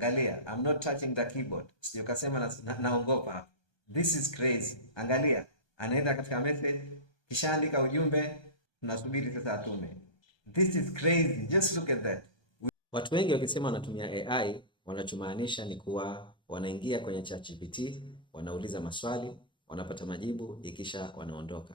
Angalia, I'm not touching the keyboard. Sio kasema naogopa. This is crazy. Angalia, anaenda katika message, kisha andika ujumbe, tunasubiri sasa atume. This is crazy. Just look at that. Watu wengi wakisema wanatumia AI, wanachomaanisha ni kuwa wanaingia kwenye ChatGPT, wanauliza maswali, wanapata majibu, ikisha wanaondoka.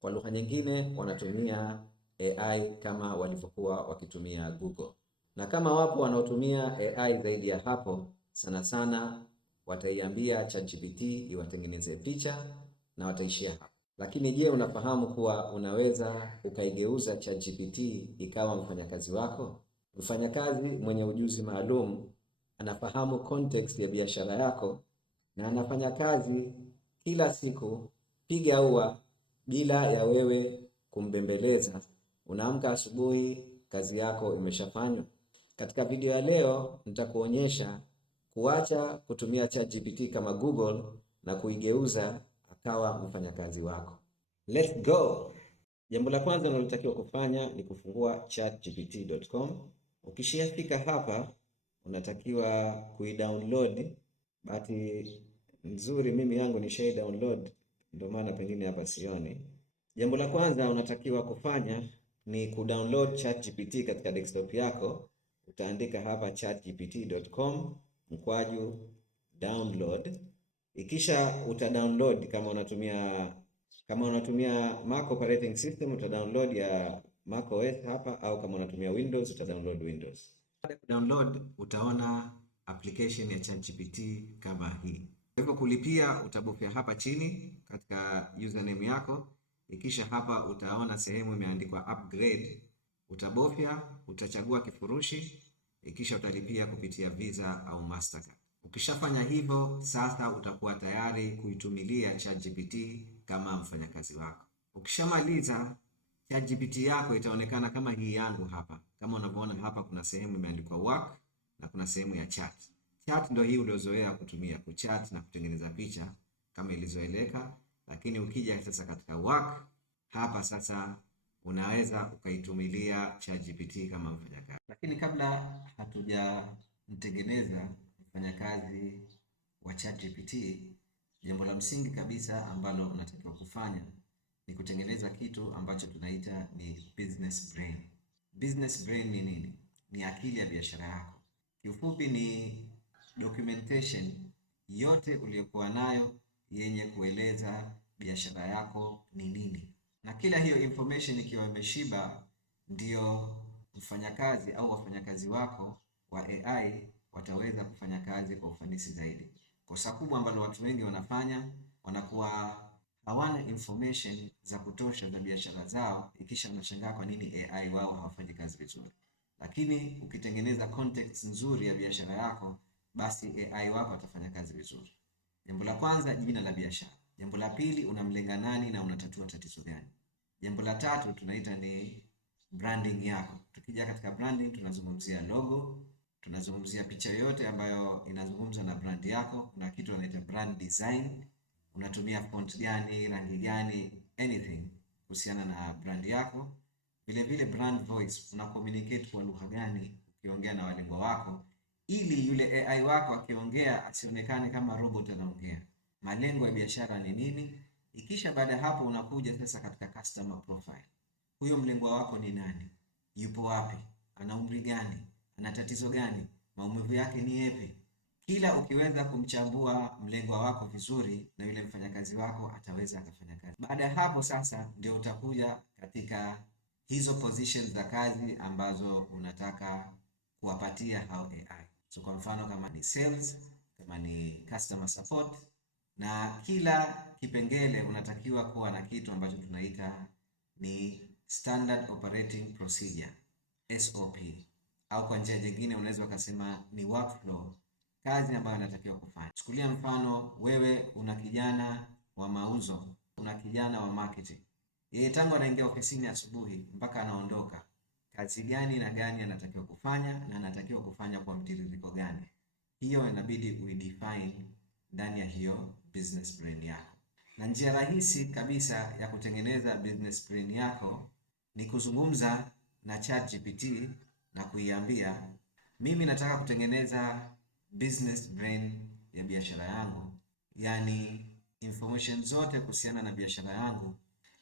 Kwa lugha nyingine, wanatumia AI kama walivyokuwa wakitumia Google. Na kama wapo wanaotumia AI zaidi ya hapo, sana sana wataiambia ChatGPT iwatengeneze picha na wataishia hapo. Lakini je, unafahamu kuwa unaweza ukaigeuza ChatGPT ikawa mfanyakazi wako? Mfanyakazi mwenye ujuzi maalum anafahamu context ya biashara yako na anafanya kazi kila siku piga ua bila ya wewe kumbembeleza. Unaamka asubuhi, kazi yako imeshafanywa. Katika video ya leo nitakuonyesha kuacha kutumia ChatGPT kama Google na kuigeuza akawa mfanyakazi wako. Let's go. Jambo la kwanza unalotakiwa kufanya ni kufungua chatgpt.com. Ukishafika hapa unatakiwa kuidownload. Bahati nzuri mimi yangu nisha download, ndio maana pengine hapa sioni. Jambo la kwanza unatakiwa kufanya ni kudownload ChatGPT katika desktop yako. Utaandika hapa chatgpt.com /download. Ikisha utadownload kama unatumia Mac operating system utadownload ya Mac OS hapa, au kama unatumia Windows utadownload Windows. Baada ya kudownload utaona application ya ChatGPT kama hii. Kwa hivyo kulipia utabofya hapa chini katika username yako. Ikisha hapa utaona sehemu imeandikwa upgrade. Utabofya, utachagua kifurushi, ikisha utalipia kupitia Visa au Mastercard. Ukishafanya hivyo, sasa utakuwa tayari kuitumilia ChatGPT kama mfanyakazi wako. Ukishamaliza, ChatGPT yako itaonekana kama hii yangu hapa. Kama unavyoona hapa kuna sehemu imeandikwa work na kuna sehemu ya chat. Chat ndio hii uliozoea kutumia kuchat na kutengeneza picha kama ilizoeleka, lakini ukija sasa katika work, hapa sasa unaweza ukaitumilia ChatGPT kama mfanyakazi. Lakini kabla hatujamtengeneza mfanyakazi wa ChatGPT, jambo la msingi kabisa ambalo unatakiwa kufanya ni kutengeneza kitu ambacho tunaita ni business brain. Business brain ni nini? Ni akili ya biashara yako. Kiufupi ni documentation yote uliyokuwa nayo yenye kueleza biashara yako ni nini. Na kila hiyo information ikiwa imeshiba, ndio mfanyakazi au wafanyakazi wako wa AI wataweza kufanya kazi kwa ufanisi zaidi. Kosa kubwa ambalo watu wengi wanafanya, wanakuwa hawana information za kutosha za biashara zao, ikisha unashangaa kwa nini AI wao hawafanyi kazi vizuri. Lakini ukitengeneza context nzuri ya biashara yako, basi AI wako watafanya kazi vizuri. Jambo la kwanza, jina la biashara. Jambo la pili, unamlenga nani na unatatua tatizo gani. Jambo la tatu tunaita ni branding yako. Tukija katika branding tunazungumzia logo, tunazungumzia picha yote ambayo inazungumza na brand yako. Kuna kitu wanaita brand design, unatumia font gani, rangi gani, anything kuhusiana na brand yako. Vile vile brand voice, una communicate kwa lugha gani ukiongea na walengwa wako, ili yule AI wako akiongea asionekane kama robot anaongea. Malengo ya biashara ni nini? Ikisha baada hapo unakuja sasa katika customer profile. Huyo mlengwa wako ni nani? Yupo wapi? Ana umri gani? Ana tatizo gani? Maumivu yake ni yapi? Kila ukiweza kumchambua mlengwa wako vizuri, na yule mfanyakazi wako ataweza akafanya kazi. Baada ya hapo sasa ndio utakuja katika hizo positions za kazi ambazo unataka kuwapatia hao AI. So kwa mfano kama ni sales, kama ni customer support, na kila kipengele unatakiwa kuwa na kitu ambacho tunaita ni standard operating procedure, SOP, au kwa njia nyingine unaweza kusema ni workflow, kazi ambayo unatakiwa kufanya. Chukulia mfano wewe una kijana wa mauzo, una kijana wa marketing. Yeye tangu anaingia ofisini asubuhi mpaka anaondoka, kazi gani na gani anatakiwa kufanya na anatakiwa kufanya kwa mtiririko gani? Hiyo inabidi uidefine ndani ya hiyo business brain yako. Na njia rahisi kabisa ya kutengeneza business brain yako ni kuzungumza na ChatGPT na kuiambia, mimi nataka kutengeneza business brain ya biashara yangu, yani information zote kuhusiana na biashara yangu,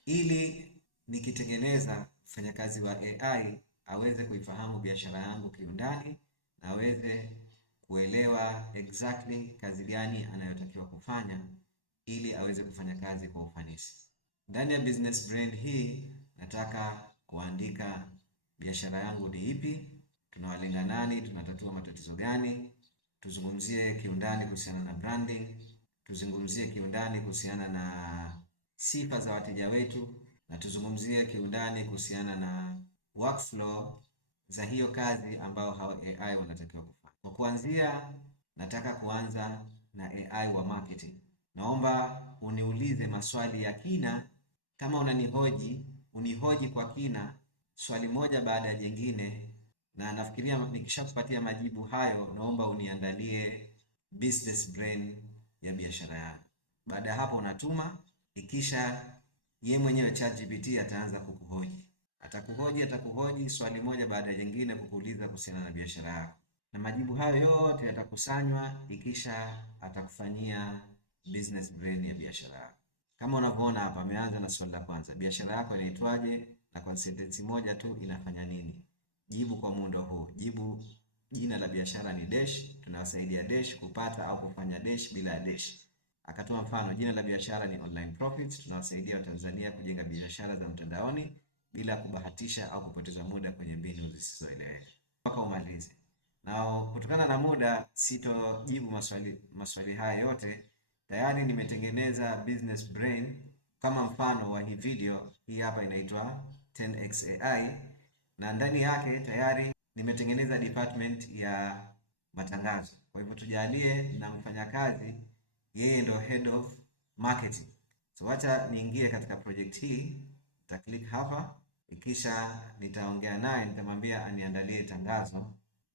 ili nikitengeneza mfanyakazi wa AI aweze kuifahamu biashara yangu kiundani na aweze kuelewa exactly kazi gani anayotakiwa kufanya ili aweze kufanya kazi kwa ufanisi. Ndani ya business brand hii nataka kuandika biashara yangu ni ipi, tunawalenga nani, tunatatua matatizo gani, tuzungumzie kiundani kuhusiana na branding, tuzungumzie kiundani kuhusiana na sifa za wateja wetu, na tuzungumzie kiundani kuhusiana na workflow za hiyo kazi ambao hao AI wanatakiwa kufanya. Kwa kuanzia, nataka kuanza na AI wa marketing. Naomba uniulize maswali ya kina. Kama unanihoji, unihoji kwa kina, swali moja baada ya jingine, na nafikiria nikishakupatia majibu hayo, naomba uniandalie business brain ya biashara yako. Baada ya hapo unatuma, ikisha ye mwenyewe ChatGPT ataanza kukuhoji. Atakuhoji swali moja baada ya jingine kukuuliza kuhusiana na biashara yako. Na majibu hayo yote yatakusanywa, ikisha atakufanyia business brain ya biashara yako. Kama unavyoona hapa, ameanza na swali la kwanza, biashara yako inaitwaje na kwa sentence moja tu inafanya nini? Jibu kwa muundo huu. Jibu, jina la biashara ni dash, tunawasaidia dash kupata au kufanya dash bila dash. Akatoa mfano, jina la biashara ni Online Profits, tunawasaidia Watanzania kujenga biashara za mtandaoni bila kubahatisha au kupoteza muda kwenye mbinu zisizoeleweka. Mpaka umalize. Na kutokana na muda sitojibu maswali haya yote. Tayari nimetengeneza business brain kama mfano wa hii video. Hii hapa inaitwa 10x AI, na ndani yake tayari nimetengeneza department ya matangazo. Kwa hivyo tujalie na mfanyakazi, yeye ndo head of marketing. So wacha niingie katika project hii, nita click hapa, ikisha nitaongea naye, nitamwambia aniandalie tangazo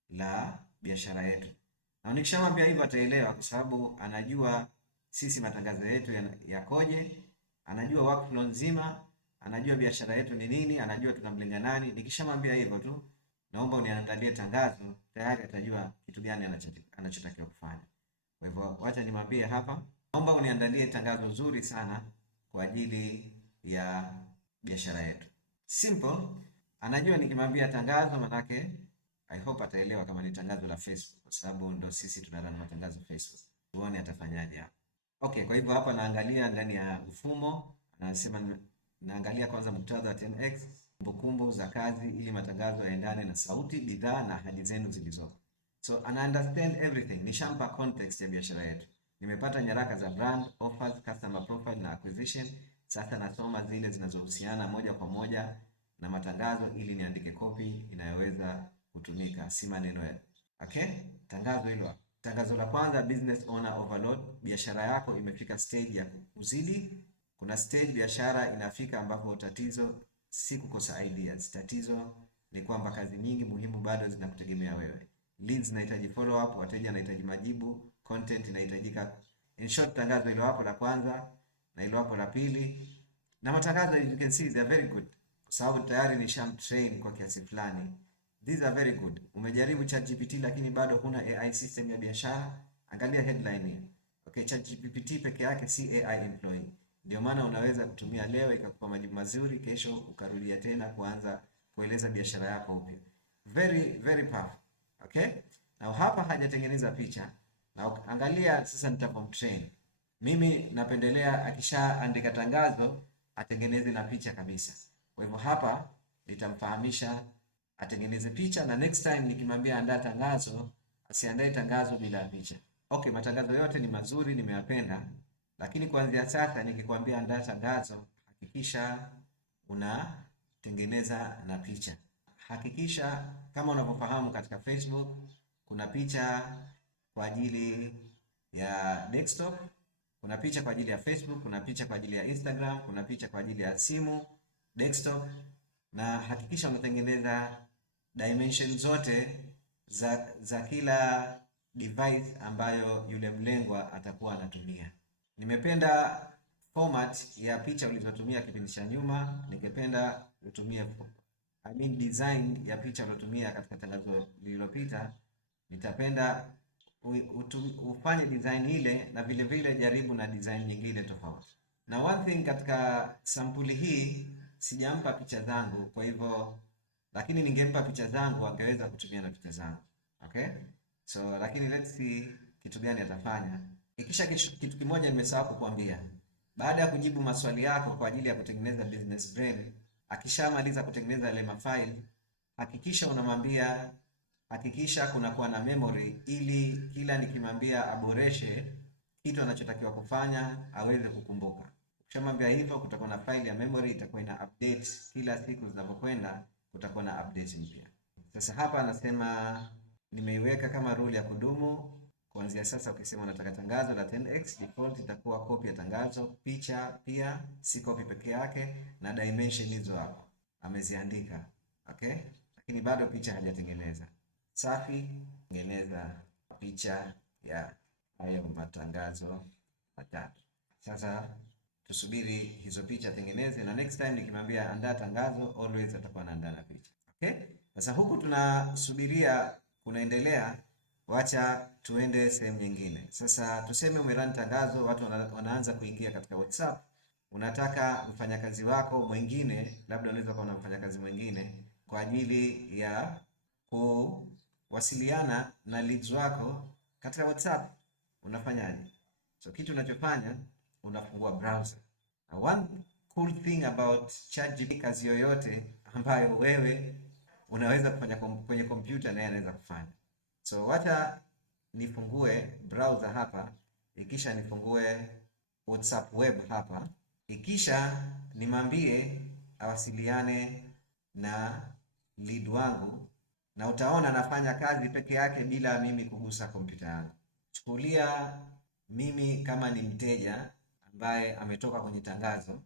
la biashara yetu. Na nikishamwambia hivyo ataelewa, kwa sababu anajua sisi matangazo yetu yakoje, anajua workflow nzima, anajua biashara yetu ni nini, anajua tunamlenga nani. Nikishamwambia hivyo tu, naomba uniandalie tangazo, tayari atajua kitu gani anachotakiwa kufanya. Kwa hivyo wacha nimwambie hapa, naomba uniandalie tangazo nzuri sana kwa ajili ya biashara yetu. Simple. Anajua nikimwambia tangazo, manake I hope ataelewa kama ni tangazo la Facebook, kwa sababu ndo sisi tunarun matangazo Facebook. Tuone atafanyaje hapa. Okay, kwa hivyo hapa naangalia ndani ya mfumo, anasema naangalia kwanza muktadha wa 10x, kumbukumbu za kazi ili matangazo yaendane na sauti, bidhaa na ahadi zenu zilizopo. So ana understand everything. Nishampa context ya biashara yetu. Nimepata nyaraka za brand, offers, customer profile na acquisition. Sasa nasoma zile zinazohusiana moja kwa moja na matangazo ili niandike copy inayoweza kutumika, si maneno ya. Okay? Tangazo hilo. Tangazo la kwanza, business owner overload. Biashara yako imefika stage ya kuzidi. Kuna stage biashara inafika ambapo tatizo si kukosa ideas. Tatizo ni kwamba kazi nyingi muhimu bado zinakutegemea wewe. Leads zinahitaji follow up, wateja wanahitaji majibu, content inahitajika. In short, tangazo hilo hapo la kwanza na hilo hapo la pili. Na matangazo, as you can see, they are very good, kwa sababu tayari nishamtrain kwa kiasi fulani. These are very good. Umejaribu ChatGPT lakini bado huna AI system ya biashara? Angalia headline hii. Okay, ChatGPT peke yake si AI employee. Ndio maana unaweza kutumia leo ikakupa majibu mazuri, kesho ukarudia tena kuanza kueleza biashara yako upya. Very very powerful. Okay? Na hapa hajatengeneza picha. Na angalia sasa nitapomtrain. Mimi napendelea akishaandika tangazo atengeneze na picha kabisa. Kwa hivyo hapa nitamfahamisha atengeneze picha, na next time nikimwambia andaa tangazo asiandae tangazo bila picha. Okay, matangazo yote ni mazuri, nimeyapenda, lakini kuanzia sasa nikikwambia andaa tangazo, hakikisha unatengeneza na picha. Hakikisha kama unavyofahamu katika Facebook kuna picha kwa ajili ya desktop, kuna picha kwa ajili ya Facebook, kuna picha kwa ajili ya Instagram, kuna picha kwa ajili ya simu, desktop, na hakikisha unatengeneza dimension zote za kila device ambayo yule mlengwa atakuwa anatumia. Nimependa format ya picha ulizotumia kipindi cha nyuma, ningependa utumie design ya picha ulizotumia katika tangazo lililopita. Nitapenda ufanye design ile na vile vile jaribu na design nyingine tofauti. Na one thing katika sampuli hii sijampa picha zangu, kwa hivyo lakini ningempa picha zangu angeweza kutumia na picha zangu. Okay? So lakini let's see kitu gani atafanya. Ikisha kitu kimoja nimesahau kukuambia. Baada ya kujibu maswali yako kwa ajili ya kutengeneza business brain, akishamaliza kutengeneza ile mafile, hakikisha kunakuwa na memory ili kila nikimwambia aboreshe kitu anachotakiwa kufanya aweze kukumbuka. Ukishamwambia hivyo, kutakuwa na file ya memory itakuwa ina update kila siku zinapokwenda, kutakuwa na update mpya. Sasa hapa anasema nimeiweka kama rule ya kudumu. Kuanzia sasa ukisema unataka tangazo la 10x, default itakuwa copy ya tangazo, picha pia si copy peke yake, na dimension hizo hapo ameziandika. Okay? Lakini bado picha hajatengeneza. Safi, tengeneza picha ya hayo matangazo matatu. Sasa tusubiri hizo picha tengeneze, na next time nikimwambia andaa tangazo, always atakuwa anaandaa na picha. Okay? Sasa huku tunasubiria kunaendelea, wacha tuende sehemu nyingine. Sasa tuseme umerun tangazo, watu wanaanza kuingia katika WhatsApp. Unataka mfanyakazi wako mwingine, labda unaweza kuwa na mfanyakazi mwingine kwa ajili ya kuwasiliana na leads wako katika WhatsApp. Unafanyaje? So kitu unachofanya, unafungua browser. Now, one cool thing about ChatGPT, kazi yoyote ambayo wewe unaweza kufanya kwenye kompyuta naye anaweza kufanya. So wacha nifungue browser hapa, ikisha nifungue WhatsApp web hapa, ikisha nimwambie awasiliane na lead wangu, na utaona nafanya kazi peke yake bila mimi kugusa kompyuta yangu. Chukulia mimi kama ni mteja ambaye ametoka kwenye tangazo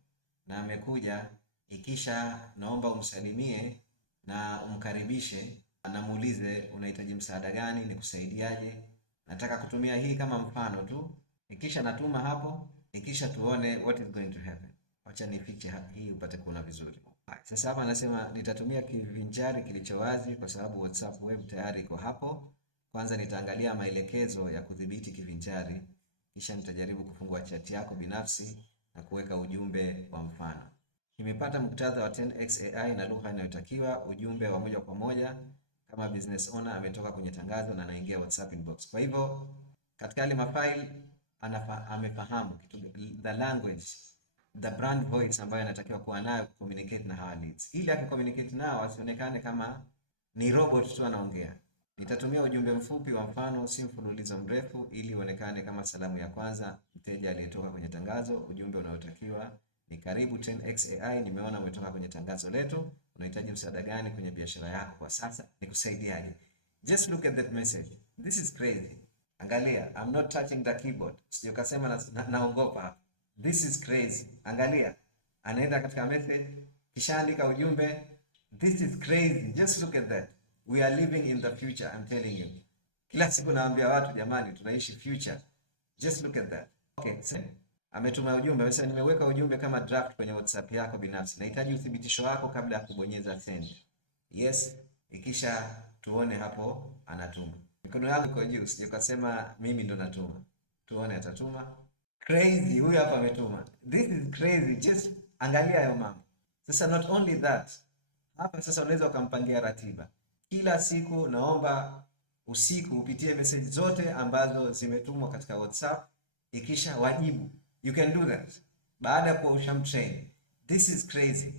na amekuja, ikisha naomba umsalimie na umkaribishe, anamuulize unahitaji msaada gani, nikusaidiaje, nataka kutumia hii kama mfano tu. Ikisha natuma hapo, ikisha tuone what is going to happen. Acha nifiche hii upate kuona vizuri. Sasa hapa anasema nitatumia kivinjari kilicho wazi kwa sababu WhatsApp web tayari iko hapo. Kwanza nitaangalia maelekezo ya kudhibiti kivinjari, kisha nitajaribu kufungua chat yako binafsi na kuweka ujumbe wa mfano. Nimepata muktadha wa 10x AI na lugha inayotakiwa, ujumbe wa moja kwa moja kama business owner ametoka kwenye tangazo na anaingia WhatsApp inbox. Kwa hivyo katika ile mafile amefahamu kitu, the language, the brand voice ambayo anatakiwa kuwa nayo communicate na hawa leads. Ili akicommunicate nao asionekane kama ni robot tu anaongea. Nitatumia ujumbe mfupi wa mfano, si mfululizo mrefu, ili uonekane kama salamu ya kwanza mteja aliyetoka kwenye tangazo. Ujumbe unaotakiwa ni karibu 10x AI, nimeona umetoka kwenye tangazo letu, unahitaji msaada gani kwenye biashara yako kwa sasa, nikusaidiaje? Just look at that message. This is crazy. Angalia, I'm not touching the keyboard. Sio kasema naogopa. This is crazy. Angalia, anaenda katika message, kisha andika ujumbe. This is crazy. Just look at that. We are living in the future, I'm telling you. Kila siku naambia watu, jamani, tunaishi future. Just look at that. Okay, so ametuma ujumbe, amesema nimeweka ujumbe kama draft kwenye WhatsApp yako binafsi. Nahitaji uthibitisho wako kabla ya kubonyeza send. Yes, ikisha tuone hapo anatuma. Mikono yangu iko juu, sije kasema mimi ndo natuma. Tuone atatuma. Crazy, huyu hapa ametuma. This is crazy. Just angalia hayo mambo. Sasa not only that, hapa sasa unaweza ukampangia ratiba. Kila siku naomba usiku upitie message zote ambazo zimetumwa katika WhatsApp, ikisha wajibu. You can do that baada ya kuwa ushamtrain. This is crazy.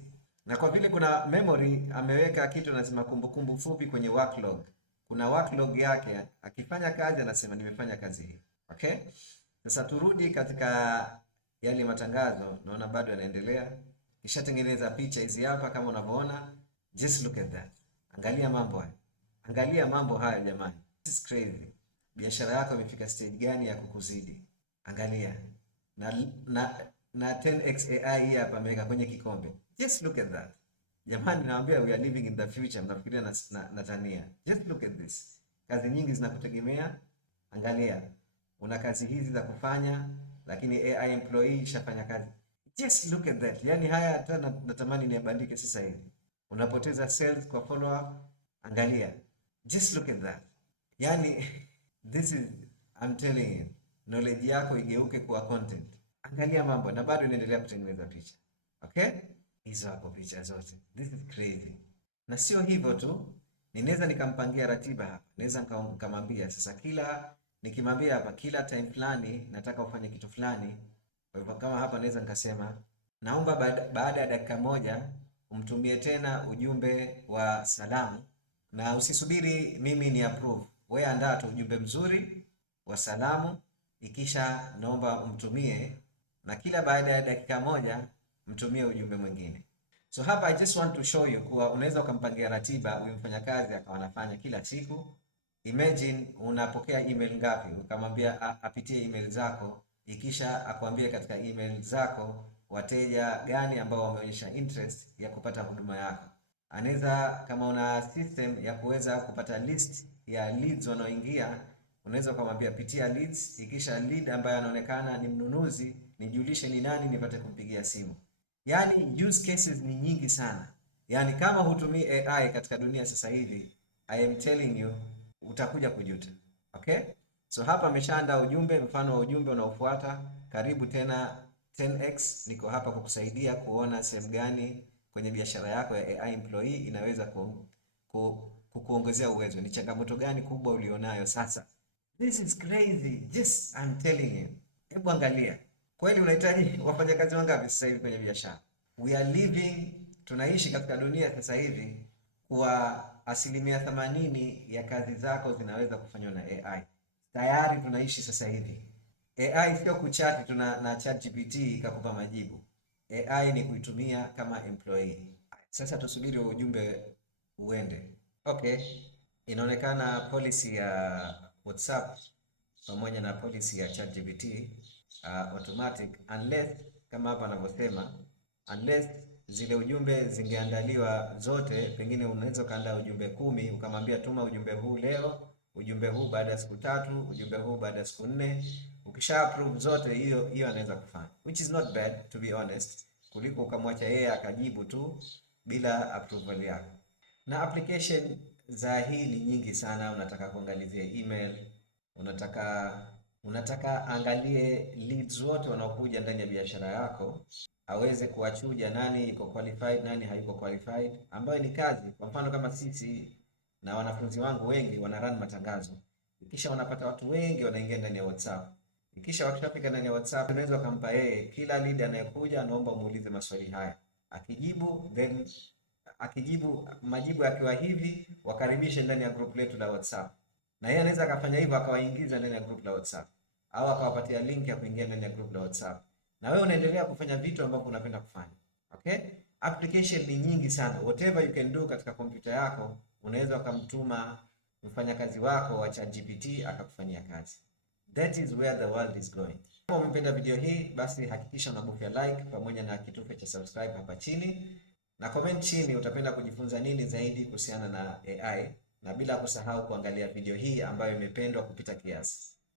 Na kwa vile kuna memory, ameweka kitu nasema kumbukumbu fupi kwenye worklog. Kuna worklog yake, akifanya kazi anasema nimefanya kazi hii. Okay? Sasa turudi katika yale matangazo, naona bado yanaendelea. Kisha tengeneza picha hizi hapa kama unavyoona. Just look at that. Angalia mambo haya. Angalia mambo haya jamani. This is crazy. Biashara yako imefika stage gani ya kukuzidi? Angalia. Na 10x AI hapa ameweka kwenye kikombe. Just look at that. Jamani, naambia we are living in the future. Mnafikiria na tania. Just look at this. Kazi nyingi zinakutegemea. Angalia. Una kazi hizi za kufanya, lakini AI employee ishafanya kazi. Just look at that. Yani haya hata natamani niabandike sasa hivi. Unapoteza sales kwa follow up. Angalia. Just look at that. Yani this is I'm telling you, knowledge yako igeuke kuwa content. Angalia mambo na bado inaendelea kutengeneza picha. Okay? Hizo hapo picha zote. This is crazy. Na sio hivyo tu, ninaweza nikampangia ratiba hapa. Naweza nikamwambia sasa nikimwambia hapa kila time fulani nataka ufanye kitu fulani. Kwa hivyo kama hapa naweza nikasema naomba baada ya dakika moja umtumie tena ujumbe wa salamu, na usisubiri mimi ni approve. Wewe andaa tu ujumbe mzuri wa salamu, ikisha naomba umtumie, na kila baada ya dakika moja mtumie ujumbe mwingine. So hapa I just want to show you kuwa unaweza ukampangia ratiba huyu mfanyakazi akawa anafanya kila siku. Imagine unapokea email ngapi, ukamwambia apitie email zako, ikisha akwambie katika email zako wateja gani ambao wameonyesha interest ya kupata huduma yako. Anaweza, kama una system ya kuweza kupata list ya leads wanaoingia, unaweza kumwambia pitia leads, ikisha lead ambaye anaonekana ni mnunuzi, nijulishe ni nani nipate kumpigia simu. Yani use cases ni nyingi sana. Yani kama hutumii AI katika dunia sasa hivi, I am telling you utakuja kujuta. Okay? So hapa ameshaandaa ujumbe, mfano wa ujumbe unaofuata. Karibu tena 10x, niko hapa kukusaidia kuona sehemu gani kwenye biashara yako ya AI employee inaweza kukuongezea uwezo. Ni changamoto gani kubwa ulionayo sasa? This is crazy. Just I'm telling you. Hebu angalia. Kweli unahitaji wafanyakazi wangapi sasa hivi kwenye biashara? We are living, tunaishi katika dunia sasa hivi kwa 80% ya kazi zako zinaweza kufanywa na AI. Tayari tunaishi sasa hivi. AI sio kuchati na ChatGPT ikakupa majibu. AI ni kuitumia kama employee. Sasa tusubiri ujumbe uende. Okay. Inaonekana policy ya WhatsApp pamoja na policy ya ChatGPT automatic, unless kama hapa anavyosema, unless zile ujumbe zingeandaliwa zote, pengine unaweza kaandaa ujumbe 10 ukamwambia tuma ujumbe huu leo, ujumbe huu baada ya siku 3, ujumbe huu baada ya siku 4. Ukisha approve zote, hiyo anaweza kufanya, which is not bad to be honest, kuliko ukamwacha yeye akajibu tu bila approval yako. Na application za hii ni nyingi sana. Unataka kuangalizia email, unataka angalie leads wote wanaokuja ndani ya biashara yako, aweze kuwachuja nani yuko qualified, nani hayuko qualified, ambayo ni kazi. Kwa mfano kama sisi na wanafunzi wangu wengi wana run matangazo, kisha wanapata watu wengi wanaingia ndani ya WhatsApp. Kisha wakishafika ndani ya WhatsApp, unaweza kumpa yeye kila lead anayekuja, naomba muulize maswali haya. Akijibu majibu yakiwa hivi, wakaribishe ndani ya group letu la WhatsApp. Na yeye anaweza akafanya hivyo, akawaingiza ndani ya group la WhatsApp, au akawapatia link ya kuingia ndani ya group la WhatsApp. Na wewe unaendelea kufanya vitu ambavyo unapenda kufanya. Okay? Application ni nyingi sana. Whatever you can do katika kompyuta yako, unaweza ukamtuma mfanyakazi wako wa ChatGPT akakufanyia kazi. That is where the world is going. Kama umependa video hii, basi hakikisha unabofya like pamoja na kitufe cha subscribe hapa chini, na comment chini utapenda kujifunza nini zaidi kuhusiana na AI, na bila kusahau kuangalia video hii ambayo imependwa kupita kiasi.